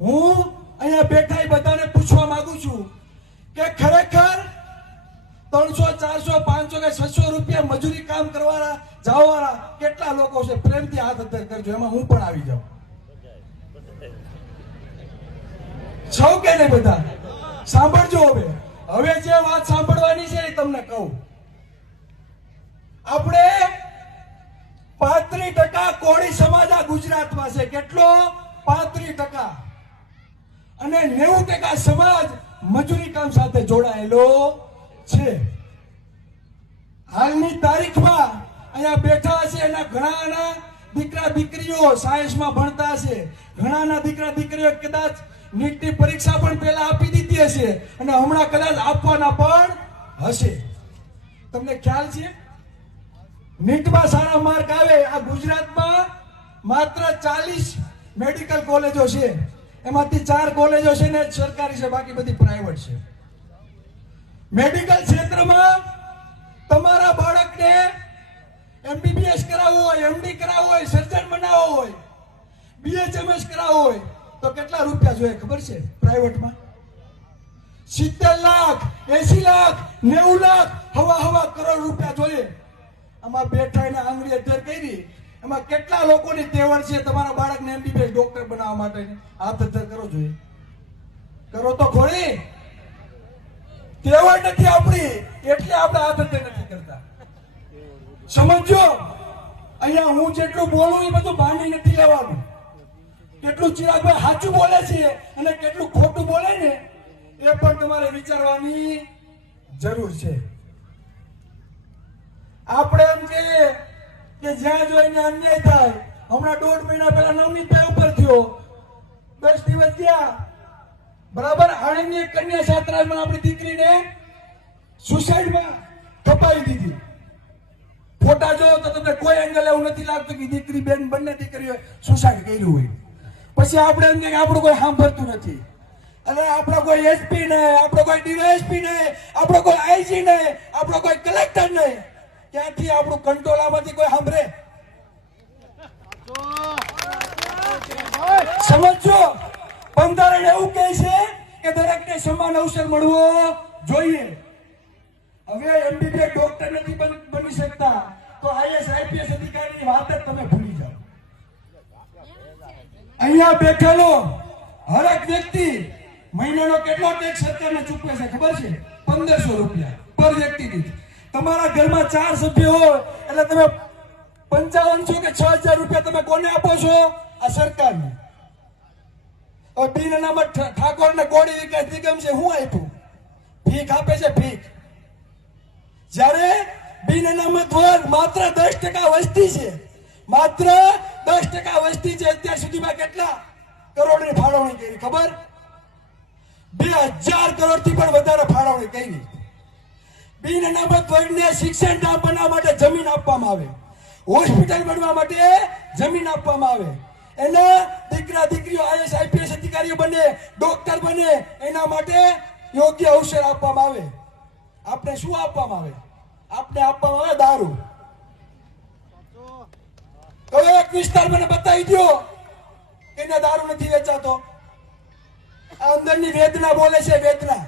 હું અહીંયા બેઠા બધાને પૂછવા માંગુ છું કે ખરેખર 300, 400, 500 કે 600 રૂપિયા મજૂરી કામ કરવાના જવાવાળા કેટલા લોકો છે? પ્રેમથી હાથ અદ્ધર કરજો, એમાં હું પણ આવી જાઉં. સૌ કે નહીં? બધા સાંભળજો. હવે જે વાત સાંભળવાની છે એ તમને કહું. આપણે 35% કોળી સમાજ આ ગુજરાતમાં છે. કેટલો? 35%. અને 90% સમાજ મજૂરી કામ સાથે જોડાયેલો છે. હાલની તારીખમાં અહીંયા બેઠા છે એના ઘણાના દીકરા દીકરીઓ સાયન્સમાં ભણતા છે. ઘણાના દીકરા દીકરીઓ કદાચ નીટની પરીક્ષા પણ પહેલા આપી દીધી હશે અને હમણાં કદાચ આપવાના પણ હશે. તમને ખ્યાલ છે? નીટમાં સારા માર્ક આવે. આ ગુજરાતમાં માત્ર 40 મેડિકલ કોલેજો છે. એમાંથી 4 કોલેજો છે ને સરકારી છે, બાકી બધી પ્રાઇવેટ છે. મેડિકલ ક્ષેત્રમાં તમારા બાળકને MBBS કરાવવું હોય, MD કરાવવું હોય, સર્જન બનાવવો હોય, BHMS કરાવવું હોય તો કેટલા રૂપિયા જોઈએ ખબર છે? પ્રાઇવેટમાં 70 લાખ, 80 લાખ, 90 લાખ, હવા કરોડ રૂપિયા જોઈએ. આમાં બેઠા એને આંગળી અધ્ધર કરી. એમાં કેટલા લોકોની તેવડ છે તમારા બાળકને MBBS ડોક્ટર બનાવવા માટે? હાથ અધ્ધર કરો જોઈએ. કરો તો ખોરી. તેવડ નથી આપણી એટલે આપણે હાથ અધ્ધર નથી કરતા. સમજો. અહીંયા હું જેટલું બોલું એ બધું ભાંડી નથી લેવાનું. કેટલું ચિરાગભાઈ સાચું બોલે છે અને કેટલું ખોટું બોલે ને એ પણ તમારે વિચારવાની જરૂર છે. આપણે એમ કહીએ કે જ્યાં જોઈને અન્યાય થાય. હમણાં 1.5 મહિના પહેલા 9મી પે ઉપર થયો. 10 દિવસ ગયા બરાબર. આણંદની કન્યા છાત્રાલયમાં આપણી દીકરીને સુસાઇડમાં કપાઈ દીધી. ફોટા જો તો તમને કોઈ એંગલ એવું નથી લાગતું કે દીકરી બેન બંને દીકરીઓ સુસાઇડ કર્યું હોય. પછી આપણે એમ કે આપણું કોઈ સાંભળતું નથી. અને આપણો કોઈ SP નહીં, આપણો કોઈ DSP નહીં, આપણો કોઈ IG નહીં, આપણો કોઈ કલેક્ટર નહીં. ક્યાંથી આપણું કંટ્રોલામાંથી કોઈ સાંભળે? સમજો. બંધારણ એવું કહે છે કે દરેકને સમાન અવસર મળવો જોઈએ. હવે MBBS ડોક્ટર નથી બની શકતા તો IAS IPS અધિકારીની વાત જ તમે ભૂલી જાઓ. અહીંયા બેઠેલો હરેક વ્યક્તિ મહિનાનો કેટલો ટેક્સ સરકારને ચૂકવે છે ખબર છે? 1500 રૂપિયા પર વ્યક્તિ દીઠ. તમારા ઘરમાં 4 સભ્યો હોય એટલે તમે 5500 કે 6000 રૂપિયા તમે કોને આપો છો? આ સરકારને. હવે બિન અનામત ઠાકોરને ગોળી વિકાસ નિગમ છે, હું આપ્યું? ભીખ આપે છે, ભીખ. જ્યારે બિન અનામત વર્ગ માત્ર 10% વસ્તી છે. માત્ર 10% વસ્તી છે. અત્યાર સુધીમાં કેટલા કરોડની ફાળવણી કરી ખબર? 2000 કરોડથી પણ વધારે ફાળવણી કરી. બિન અનામત વર્ગને શિક્ષણ ધામ બનાવવા માટે જમીન આપવામાં આવે. હોસ્પિટલ બનવા માટે જમીન આપવામાં આવે. એના દીકરા દીકરીઓ IAS IPS અધિકારીઓ બને, ડોક્ટર બને, એના માટે યોગ્ય અવસર આપવામાં આવે. આપણે શું આપવામાં આવે? આપણે આપવામાં આવે દારૂ. હવે એક વિસ્તાર મને બતાવી દો કે દારૂ નથી વેચાતો. આ અંદરની વેદના બોલે છે, વેદના.